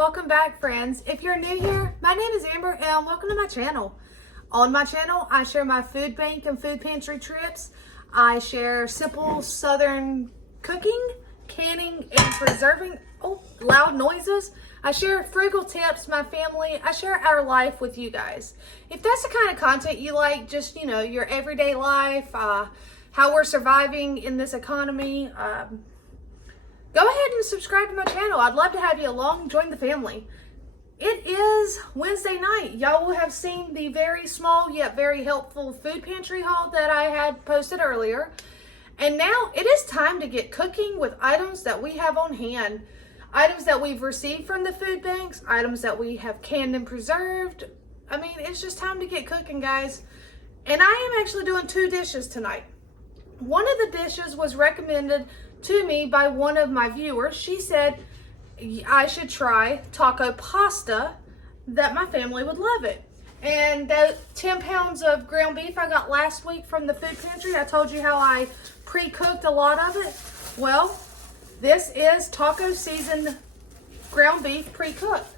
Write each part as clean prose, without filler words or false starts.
Welcome back, friends. If you're new here, my name is Amber and welcome to my channel. On my channel, I share my food bank and food pantry trips. I share simple southern cooking, canning, and preserving. Oh, loud noises. I share frugal tips, my family. I share our life with you guys. If that's the kind of content you like, just, your everyday life, how we're surviving in this economy, go ahead and subscribe to my channel. I'd love to have you along. Join the family. It is Wednesday night. Y'all will have seen the very small yet very helpful food pantry haul that I had posted earlier. And now it is time to get cooking with items that we have on hand. Items that we've received from the food banks, items that we have canned and preserved. I mean, it's just time to get cooking, guys. And I am actually doing two dishes tonight. One of the dishes was recommended to me by one of my viewers. She said I should try taco pasta, that my family would love it. And the 10 pounds of ground beef I got last week from the food pantry, I told you how I pre-cooked a lot of it. Well, this is taco seasoned ground beef pre-cooked.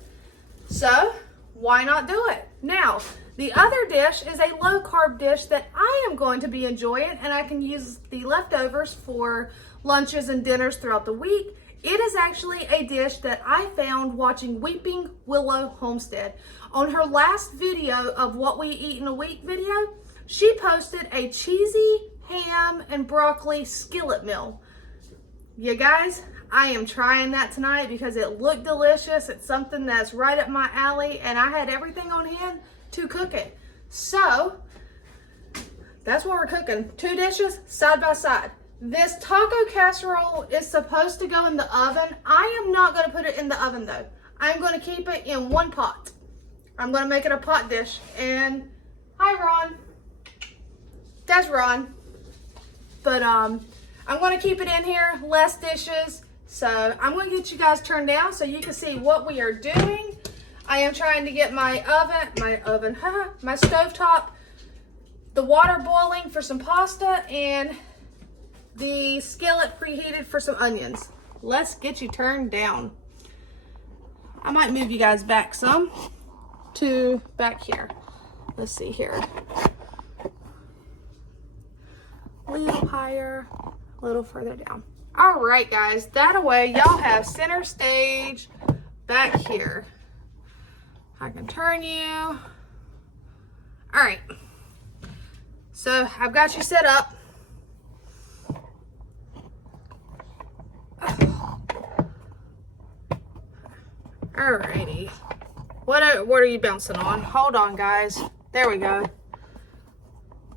So why not do it? Now, the other dish is a low carb dish that I am going to be enjoying, and I can use the leftovers for lunches and dinners throughout the week. It is actually a dish that I found watching Weeping Willow Homestead. On her last video of What We Eat in a Week video, she posted a cheesy ham and broccoli skillet meal. You guys, I am trying that tonight because it looked delicious. It's something that's right up my alley, and I had everything on hand to cook it. So that's what we're cooking. Two dishes side by side. This taco casserole is supposed to go in the oven. I am not going to put it in the oven though. I'm going to keep it in one pot. I'm going to make it a pot dish. And hi Ron. That's Ron. But I'm going to keep it in here, less dishes. So I'm going to get you guys turned down so you can see what we are doing. I am trying to get my stovetop, the water boiling for some pasta, and the skillet preheated for some onions. Let's get you turned down. I might move you guys back some to back here. Let's see here. A little higher, a little further down. All right, guys, that way y'all have center stage back here. I can turn you. All right. So I've got you set up. Alrighty. What are you bouncing on? Hold on, guys. There we go.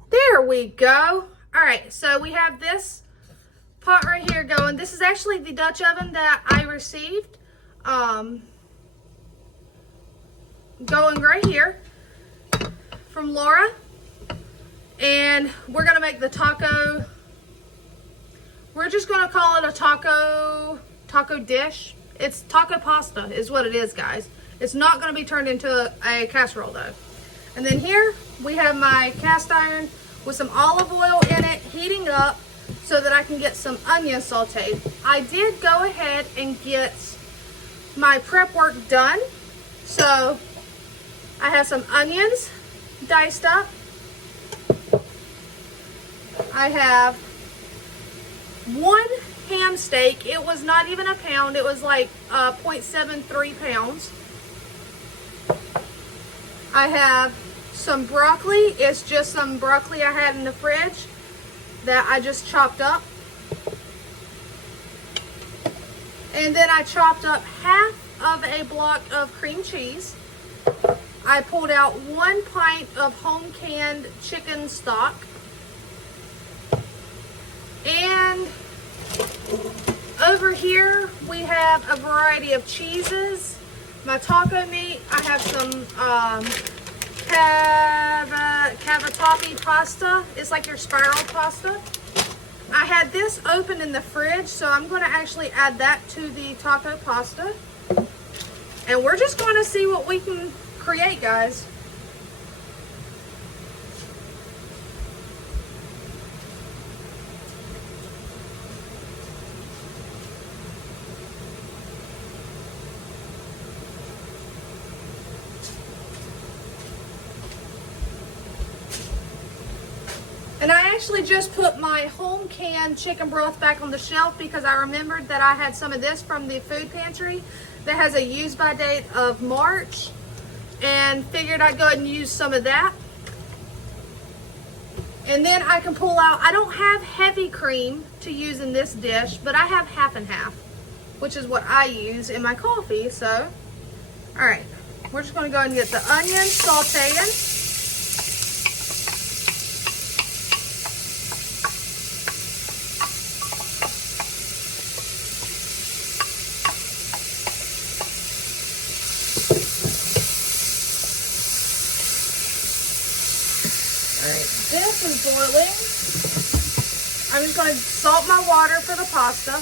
There we go. Alright, so we have this pot right here going. This is actually the Dutch oven that I received. Going right here from Laura. And we're going to make the taco. We're just going to call it a taco dish. It's taco pasta is what it is, guys. It's not going to be turned into a casserole though. And then here we have my cast iron with some olive oil in it, heating up so that I can get some onions sauteed. I did go ahead and get my prep work done. So I have some onions diced up. I have one ham steak. It was not even a pound. It was like 0.73 pounds. I have some broccoli. It's just some broccoli I had in the fridge that I just chopped up. And then I chopped up half of a block of cream cheese. I pulled out 1 pint of home canned chicken stock. And over here we have a variety of cheeses. My taco meat, I have some cavatappi pasta. It's like your spiral pasta. I had this open in the fridge, so I'm going to actually add that to the taco pasta. And we're just going to see what we can create, guys. actually just put my home canned chicken broth back on the shelf because I remembered that I had some of this from the food pantry that has a use by date of March, and figured I'd go ahead and use some of that. And then I can pull out, I don't have heavy cream to use in this dish, but I have half and half, which is what I use in my coffee. So, all right, we're just gonna go ahead and get the onions sauteing. This is boiling. I'm just going to salt my water for the pasta.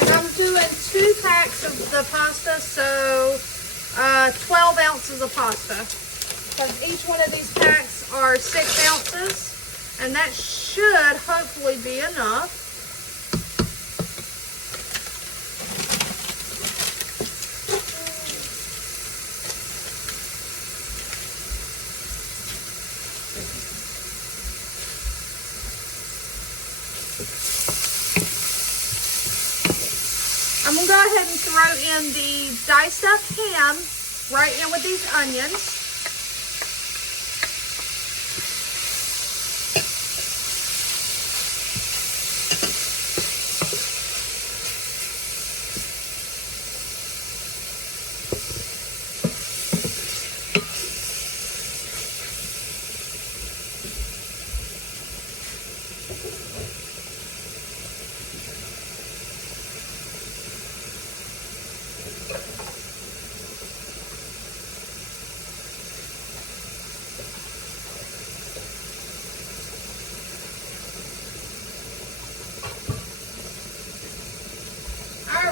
And I'm doing 2 packs of the pasta, so 12 ounces of pasta. Because each one of these packs are 6 ounces, and that should hopefully be enough. I'm gonna go ahead and throw in the diced up ham right in with these onions.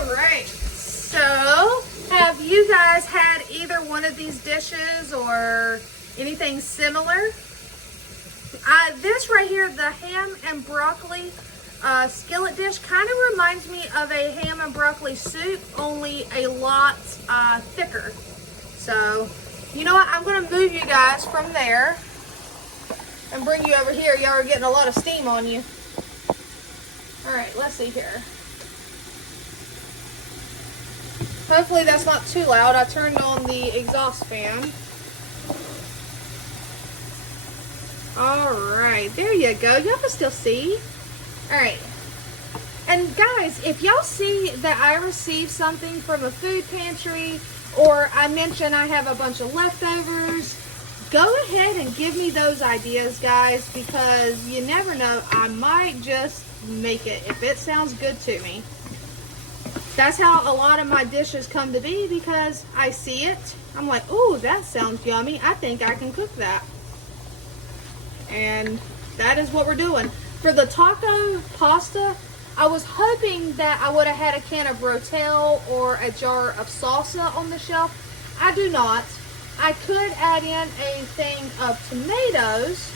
Alright, so have you guys had either one of these dishes or anything similar? This right here, the ham and broccoli skillet dish, kind of reminds me of a ham and broccoli soup, only a lot thicker. So, you know what? I'm going to move you guys from there and bring you over here. Y'all are getting a lot of steam on you. Alright, let's see here. Hopefully that's not too loud. I turned on the exhaust fan. Alright, there you go. Y'all can still see. Alright. And guys, if y'all see that I received something from a food pantry, or I mentioned I have a bunch of leftovers, go ahead and give me those ideas, guys, because you never know. I might just make it if it sounds good to me. That's how a lot of my dishes come to be, because I see it. I'm like, oh, that sounds yummy. I think I can cook that. And that is what we're doing. For the taco pasta, I was hoping that I would have had a can of Rotel or a jar of salsa on the shelf. I do not. I could add in a thing of tomatoes,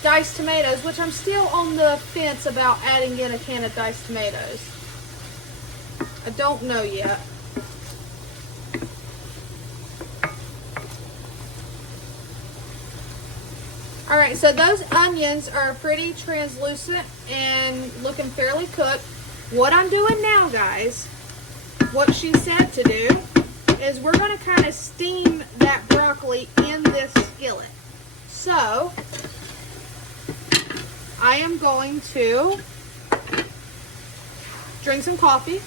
diced tomatoes, which I'm still on the fence about adding in a can of diced tomatoes. I don't know yet. Alright, so those onions are pretty translucent and looking fairly cooked. What I'm doing now, guys, what she said to do, is we're going to kind of steam that broccoli in this skillet. So, I am going to drink some coffee.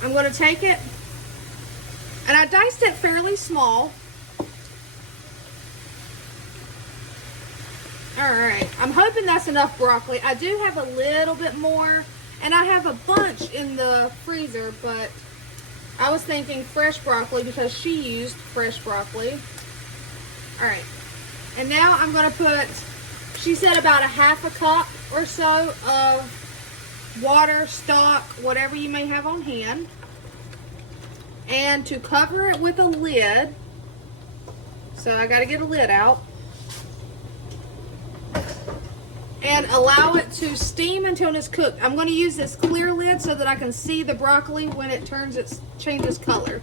I'm going to take it, and I diced it fairly small. Alright, I'm hoping that's enough broccoli. I do have a little bit more, and I have a bunch in the freezer, but I was thinking fresh broccoli because she used fresh broccoli. Alright, and now I'm going to put, she said about a half a cup or so of water, stock, whatever you may have on hand. And to cover it with a lid, So I got to get a lid out. And allow it to steam until it's cooked. I'm going to use this clear lid so that I can see the broccoli when it changes color.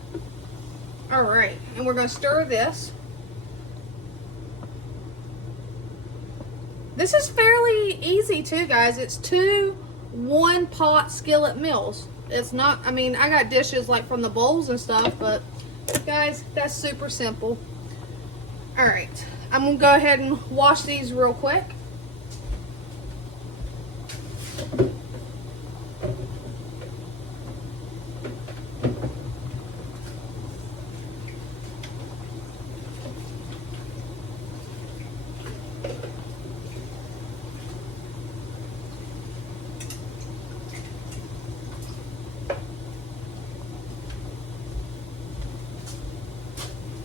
Alright, and we're going to stir this. This is fairly easy too, guys. It's 2 one-pot skillet meals. It's not, I mean, I got dishes like from the bowls and stuff, but guys, that's super simple. Alright, I'm going to go ahead and wash these real quick.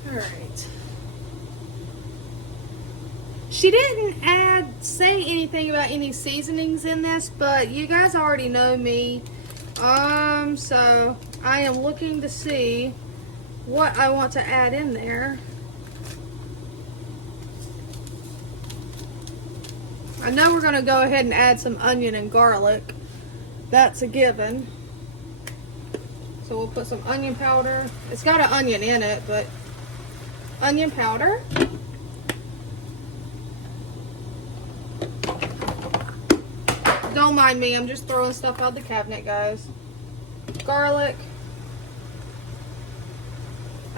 Alright. She didn't say anything about any seasonings in this, but you guys already know me. So I am looking to see what I want to add in there. I know we're going to go ahead and add some onion and garlic. That's a given. So we'll put some onion powder. It's got an onion in it, but onion powder. Don't mind me, I'm just throwing stuff out the cabinet, guys. Garlic.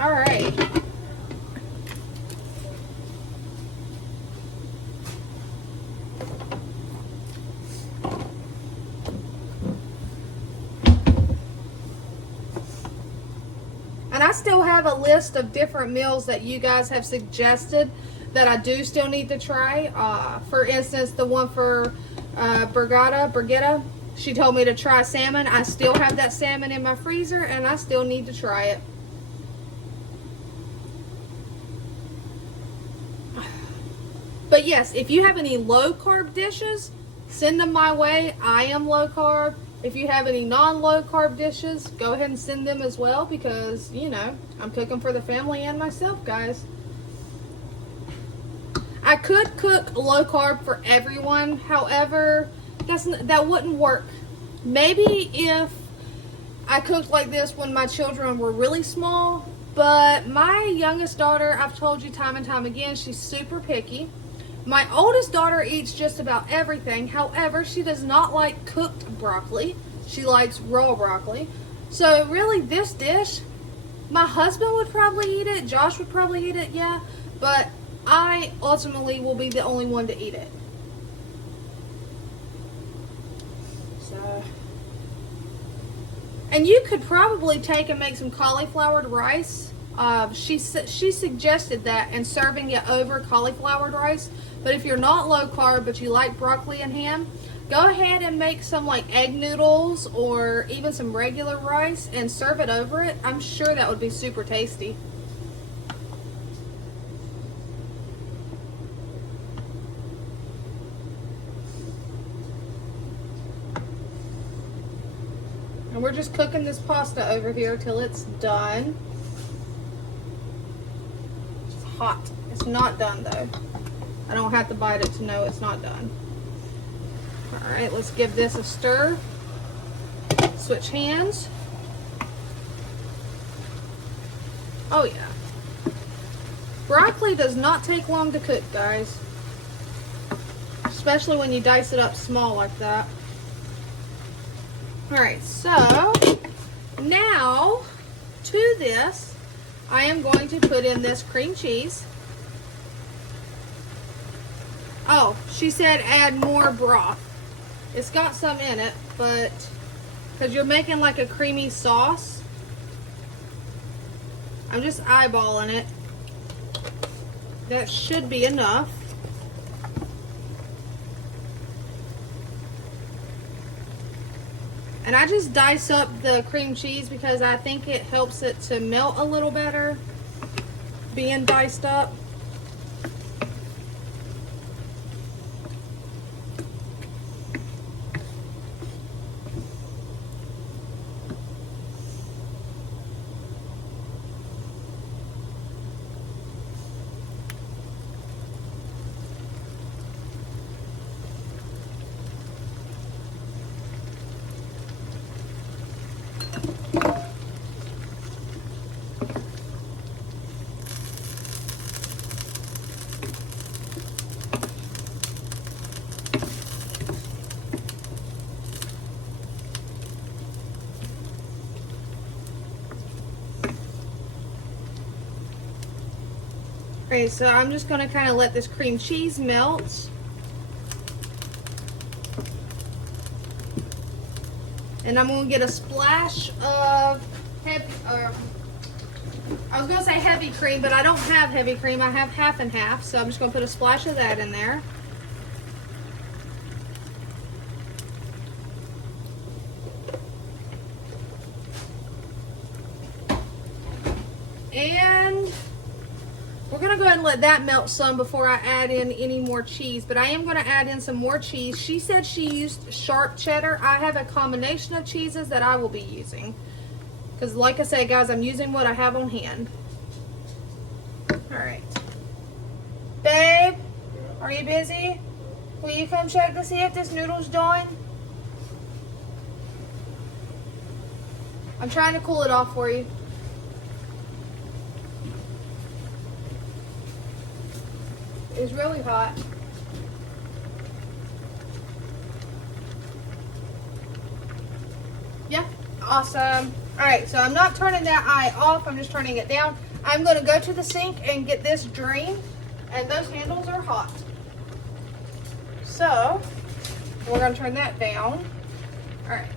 Alright. And I still have a list of different meals that you guys have suggested that I do still need to try. For instance, the one for Brigitta, she told me to try salmon. I still have that salmon in my freezer and I still need to try it. But yes, if you have any low carb dishes, send them my way. I am low carb. If you have any non-low carb dishes, go ahead and send them as well, because, you know, I'm cooking for the family and myself, guys. I could cook low carb for everyone. However, that wouldn't work. Maybe if I cooked like this when my children were really small, but my youngest daughter, I've told you time and time again, she's super picky. My oldest daughter eats just about everything. However, she does not like cooked broccoli. She likes raw broccoli. So really, this dish, my husband would probably eat it. Josh would probably eat it, yeah. But I ultimately will be the only one to eat it. So, and you could probably take and make some cauliflowered rice. She suggested that, and serving it over cauliflowered rice. But if you're not low carb but you like broccoli and ham, go ahead and make some like egg noodles or even some regular rice and serve it over it. I'm sure that would be super tasty. And we're just cooking this pasta over here till it's done. It's hot. It's not done though. I don't have to bite it to know it's not done. Alright, let's give this a stir. Switch hands. Oh yeah. Broccoli does not take long to cook, guys. Especially when you dice it up small like that. Alright, so now to this, I am going to put in this cream cheese. Oh, she said add more broth. It's got some in it, but because you're making like a creamy sauce, I'm just eyeballing it. That should be enough. And I just dice up the cream cheese because I think it helps it to melt a little better being diced up. Okay, so I'm just going to kind of let this cream cheese melt. And I'm going to get a splash of heavy, I was going to say heavy cream, but I don't have heavy cream. I have half and half, so I'm just going to put a splash of that in there. And we're going to go ahead and let that melt some before I add in any more cheese. But I am going to add in some more cheese. She said she used sharp cheddar. I have a combination of cheeses that I will be using. Because like I said, guys, I'm using what I have on hand. Alright. Babe, are you busy? Will you come check to see if this noodle's done? I'm trying to cool it off for you. It's really hot. Yeah, awesome. Alright, so I'm not turning that eye off, I'm just turning it down. I'm going to go to the sink and get this drained, and those handles are hot. So, we're going to turn that down. Alright.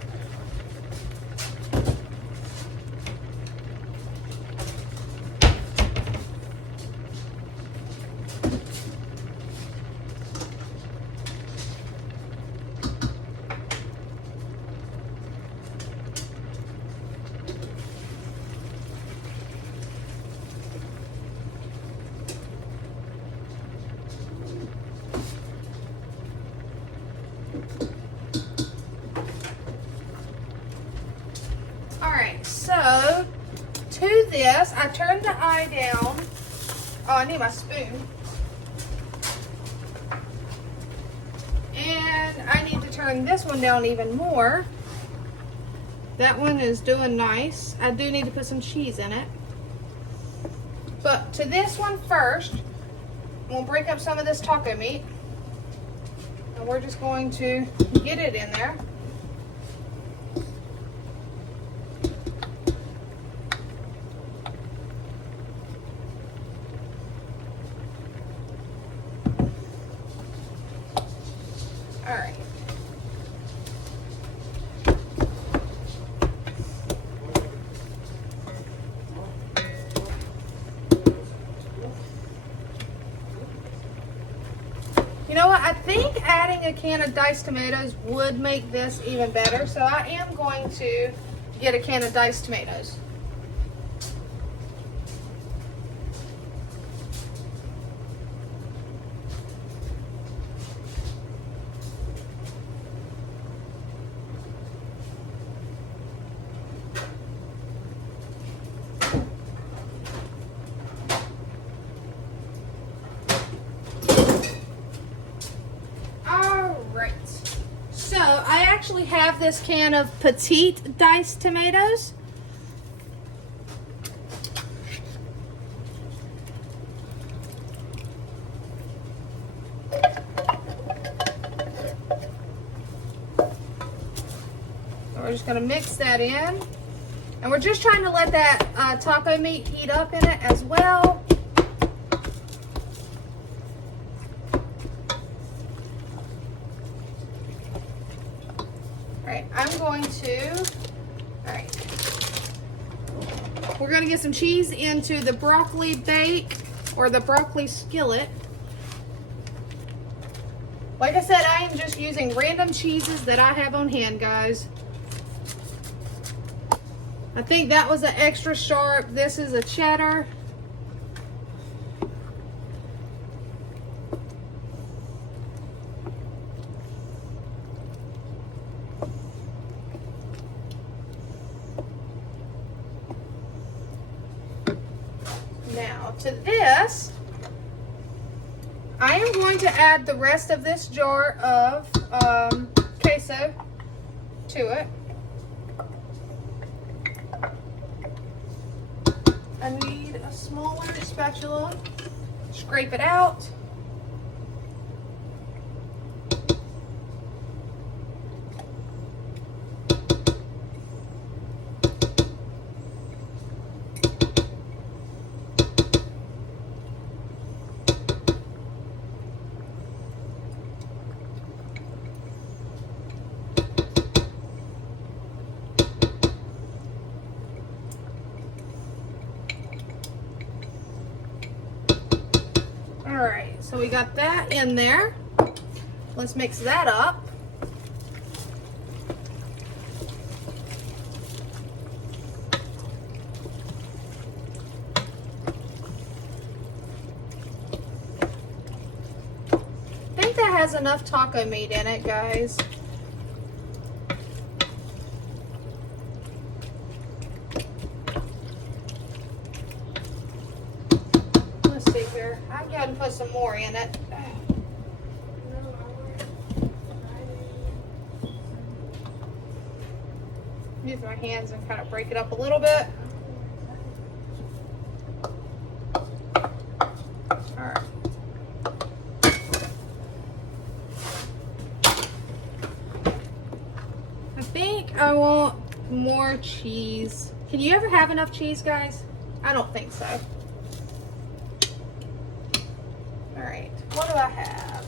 So, to this, I turned the eye down. Oh, I need my spoon. And I need to turn this one down even more. That one is doing nice. I do need to put some cheese in it. But to this one first, we'll break up some of this taco meat. And we're just going to get it in there. Alright. You know what? I think adding a can of diced tomatoes would make this even better. So I am going to get a can of diced tomatoes. So I actually have this can of petite diced tomatoes. So we're just going to mix that in. And we're just trying to let that taco meat heat up in it as well. Alright, I'm going to, we're going to get some cheese into the broccoli bake or the broccoli skillet. Like I said, I am just using random cheeses that I have on hand, guys. I think that was an extra sharp. This is a cheddar. Now to this, I am going to add the rest of this jar of queso to it. I need a smaller spatula. Scrape it out. So we got that in there. Let's mix that up. I think that has enough taco meat in it, guys. Let's see here. I'm going to put some more in it. Use my hands and kind of break it up a little bit. Alright. I think I want more cheese. Can you ever have enough cheese, guys? I don't think so. Alright, what do I have?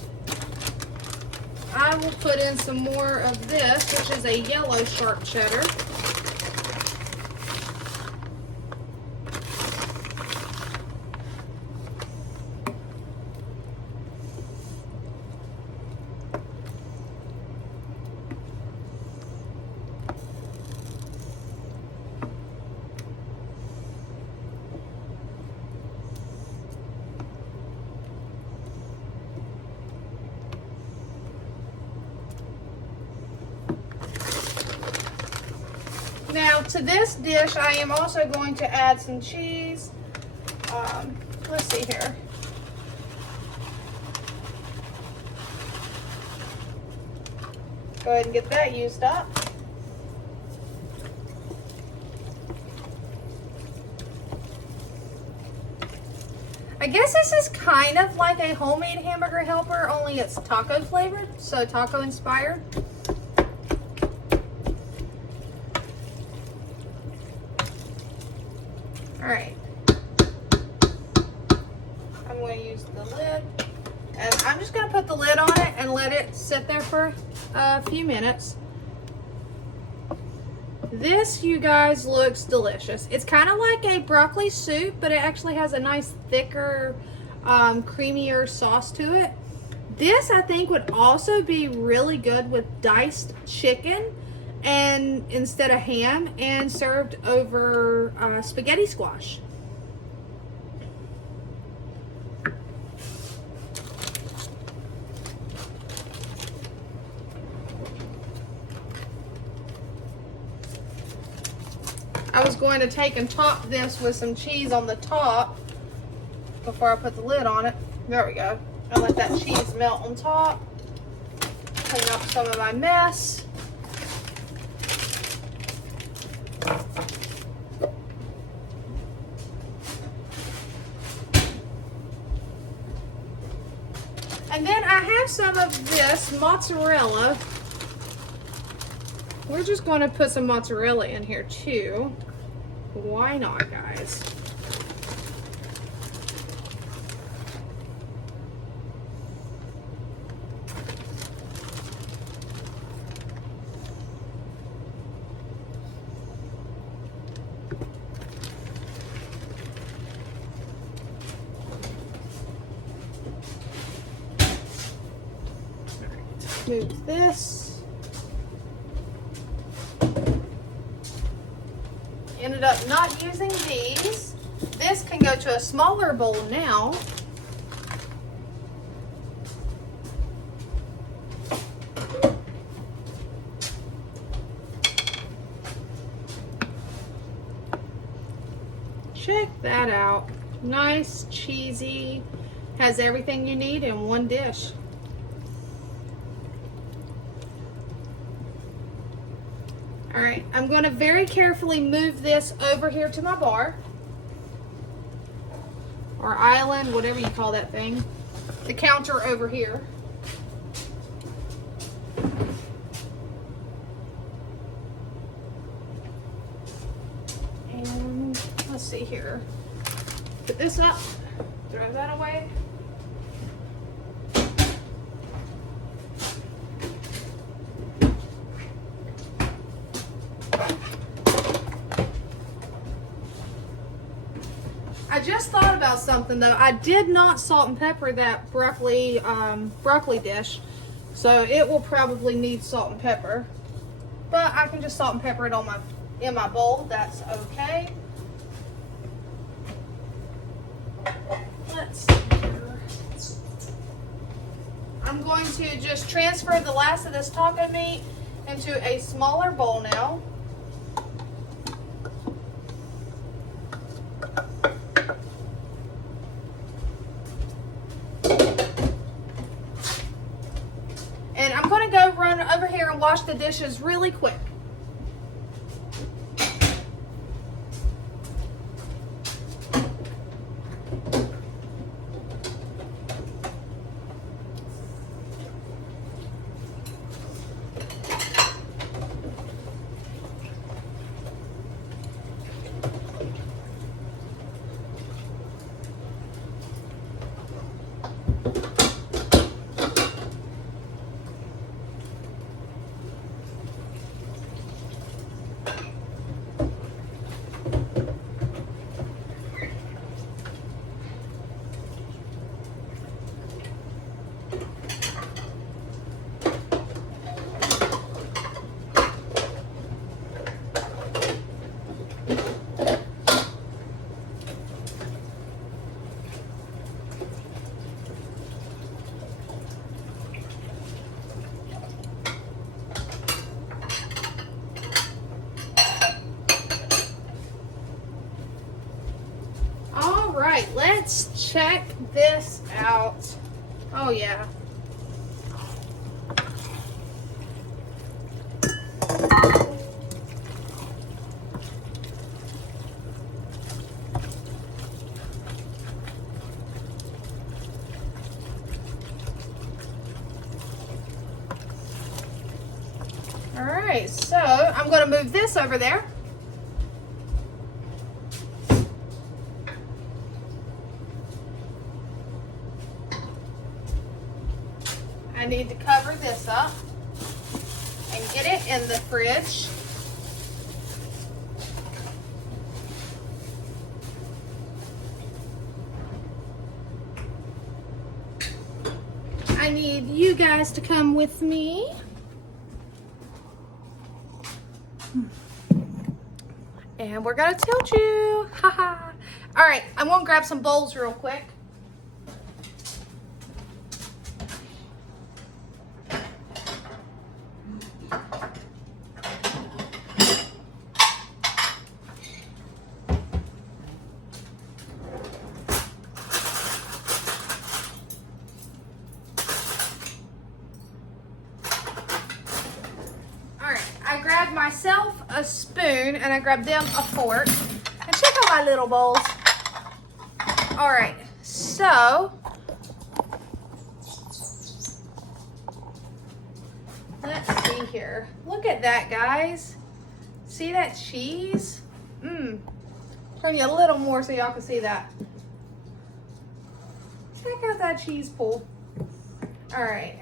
I will put in some more of this, which is a yellow sharp cheddar. Now to this dish, I am also going to add some cheese. Let's see here. Go ahead and get that used up. I guess this is kind of like a homemade hamburger helper, only it's taco flavored, so taco inspired. Alright, I'm going to use the lid, and I'm just going to put the lid on it and let it sit there for a few minutes. This, you guys, looks delicious. It's kind of like a broccoli soup, but it actually has a nice thicker, creamier sauce to it. This, I think, would also be really good with diced chicken and instead of ham, and served over spaghetti squash. I was going to take and top this with some cheese on the top before I put the lid on it. There we go. I'll let that cheese melt on top. Clean up some of my mess. And then I have some of this mozzarella. We're just going to put some mozzarella in here too. Why not, guys? Move this. Ended up not using these. This can go to a smaller bowl now. Check that out. Nice, cheesy, has everything you need in one dish. All right, I'm going to very carefully move this over here to my bar, or island, whatever you call that thing, the counter over here. And let's see here, put this up, throw that away. I I just thought about something though. I did not salt and pepper that broccoli dish, so it will probably need salt and pepper. But I can just salt and pepper it in my bowl. That's okay. Let's see here. I'm going to just transfer the last of this taco meat into a smaller bowl now. And I'm going to go run over here and wash the dishes really quick. Alright, let's check this out. Oh yeah. Alright, so I'm going to move this over there. I need to cover this up and get it in the fridge. I need you guys to come with me. And we're gonna tilt you. Haha. All right, I'm gonna grab some bowls real quick. I grabbed myself a spoon and I grabbed them a fork. And check out my little bowls. All right, so let's see here. Look at that, guys. See that cheese? Turn you a little more so y'all can see that. Check out that cheese pool. All right.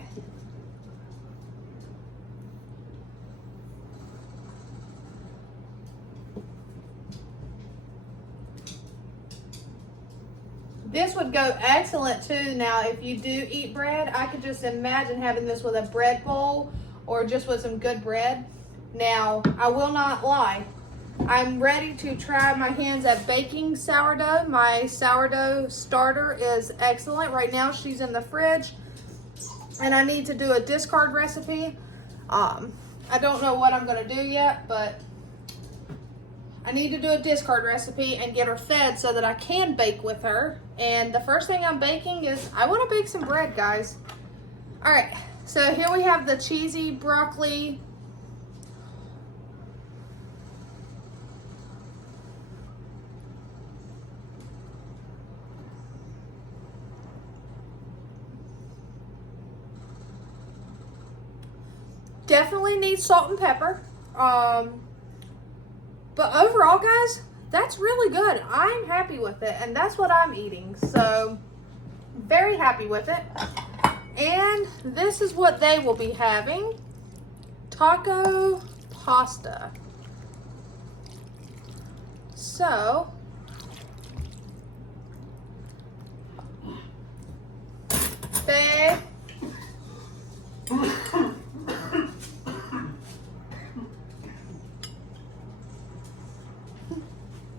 This would go excellent too. Now, if you do eat bread, I could just imagine having this with a bread bowl or just with some good bread. Now, I will not lie. I'm ready to try my hands at baking sourdough. My sourdough starter is excellent. Right now, she's in the fridge, and I need to do a discard recipe. I don't know what I'm going to do yet, but I need to do a discard recipe and get her fed so that I can bake with her. And the first thing I'm baking is, I want to bake some bread, guys. All right, so here we have the cheesy broccoli. Definitely needs salt and pepper. But overall, guys, that's really good. I'm happy with it, and that's what I'm eating. So, very happy with it. And this is what they will be having. Taco pasta. So, Babe.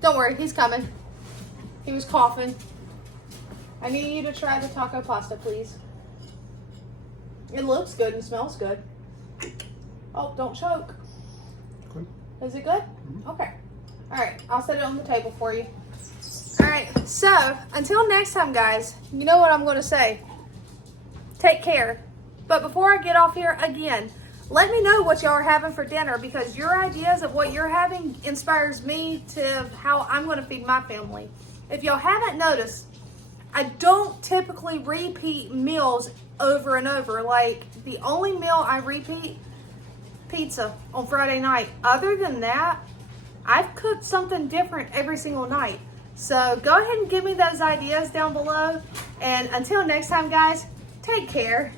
Don't worry, he's coming. He was coughing. I need you to try the taco pasta, please. It looks good and smells good. Oh, don't choke. Good. Is it good? Okay. All right, I'll set it on the table for you. All right, so until next time, guys, you know what I'm going to say. Take care. But before I get off here again, let me know what y'all are having for dinner, because your ideas of what you're having inspires me to how I'm going to feed my family. If y'all haven't noticed, I don't typically repeat meals over and over. Like, the only meal I repeat, pizza on Friday night. Other than that, I've cooked something different every single night. So go ahead and give me those ideas down below. And until next time, guys, take care.